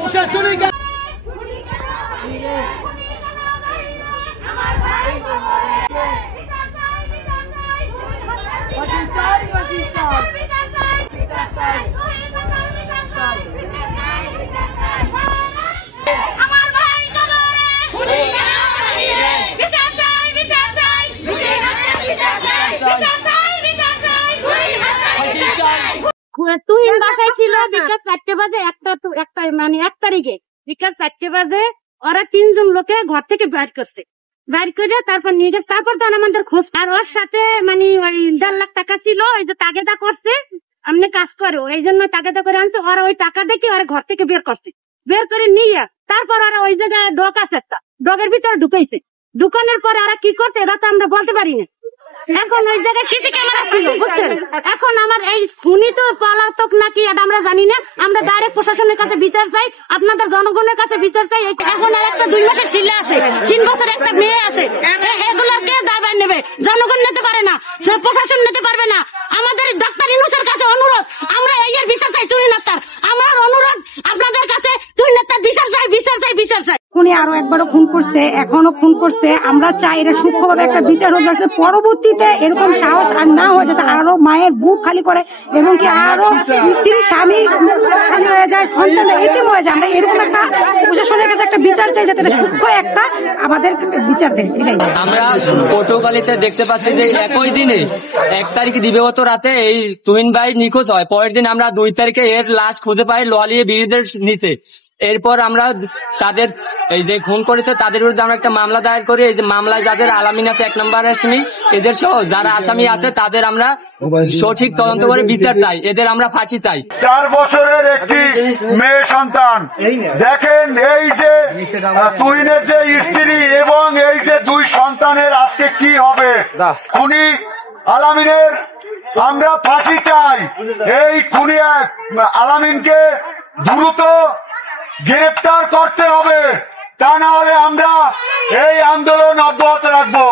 প্রশাসনিক তুহিন বাসায় ছিল বিকাল 4টে বাজে, একটা মানে 1 তারিখে বিকাল 4টে বাজে ওরা 3 জন লোকে ঘর থেকে বাইর করছে, বাইর করে তারপর নিয়ে গেছে। তারপর তো আমাদের খোঁজ, আর ওর সাথে মানে ওই 1.5 লাখ টাকা ছিল, ওই যে তাগেদা করছে আমনে কাজ করো এই জন্য তাগেদা করে আনছে। ওরা ওই টাকা দেখে ওরা ঘর থেকে বের করছে, বের করে নিয়ে তারপর ওরা ওই জায়গায় ডগ আছে একটা, ডগের ভিতরে ঢুকাইছে। ঢুকানোর পরে ওরা কি করছে এটা তো আমরা বলতে পারি না। এখন ওই জায়গায় সিসি ক্যামেরা ছিল বুঝছেন। এখন আমার এই খুনি তো পলাতক নাকি এটা আমরা জানি না। আমরা ডাইরেক্ট প্রশাসনের কাছে বিচার চাই, আপনাদের জনগণের কাছে বিচার চাই। এখন আর একটা 2 মাসের ছেলে আছে, 3 বছর একটা মেয়ে আছে, এগুলোর কে দায় নেবে? জনগণ নিতে পারে না, প্রশাসন নিতে পারবে না। আমাদের ডাক্তার ইউনূসের কাছে অনুরোধ, আমরা এই বিচার চাই। তুহিন হত্যার আমার অনুরোধ আপনাদের কাছে, তুহিন হত্যার বিচার চাই, বিচার চাই, বিচার চাই। খুনি আরো একবারও খুন করছে, এখনো খুন করছে। আমরা চাই এটা সূক্ষ্মভাবে একটা বিচার হোক, যাতে পরবর্তীতে এরকম সাহস আর না হয়, যাতে আরো মায়ের বুক খালি করে এবং কি আরো স্ত্রী স্বামী খালি হয়ে যায়, সন্তান এতিম হয়ে যায়। আমরা এরকম একটা প্রশাসনের কাছে একটা বিচার চাই, যাতে সূক্ষ্ম একটা আমাদের বিচার দেয়। আমরা পটুয়াখালীতে দেখতে পাচ্ছি যে একই দিনে 1 তারিখ দিবাগত রাতে এই তুহিন ভাই নিখোঁজ হয়। পরের দিন আমরা 2 তারিখে এর লাশ খুঁজে পাই লোহালিয়া ব্রিজের নিচে। এরপর আমরা তাদের এই যে খুন করেছে তাদের বিরুদ্ধে আমরা একটা মামলা দায়ের করি। এই যে মামলায় যাদের আলামিন আছে 1 নম্বর আসামি, এদের সহ যারা আসামি আছে তাদের আমরা সঠিক তদন্ত করে বিচার চাই, এদের আমরা ফাঁসি চাই। 4 বছরের একটি মেয়ে সন্তান, দেখেন এই যে তুহিনের যে স্ত্রী এবং এই যে 2 সন্তানের আজকে কি হবে। খুনি আলামিনের আমরা ফাঁসি চাই। এই খুনি আলামিনকে দ্রুত গ্রেপ্তার করতে হবে, তা না হলে আমরা এই আন্দোলন অব্যাহত রাখবো।